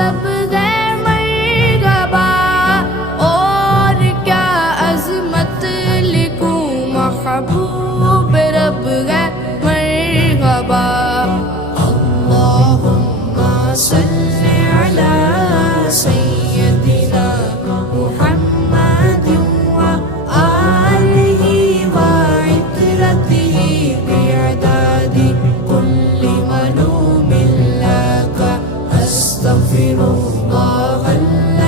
سب غیر مرحبا، اور کیا عظمت لکھوں محبوب رب ہے مرحبا۔ اللہم صلی علی سیدنا محمد وآلہ وعطرتہ بعدد کل معلوم لک، استغفر اللہ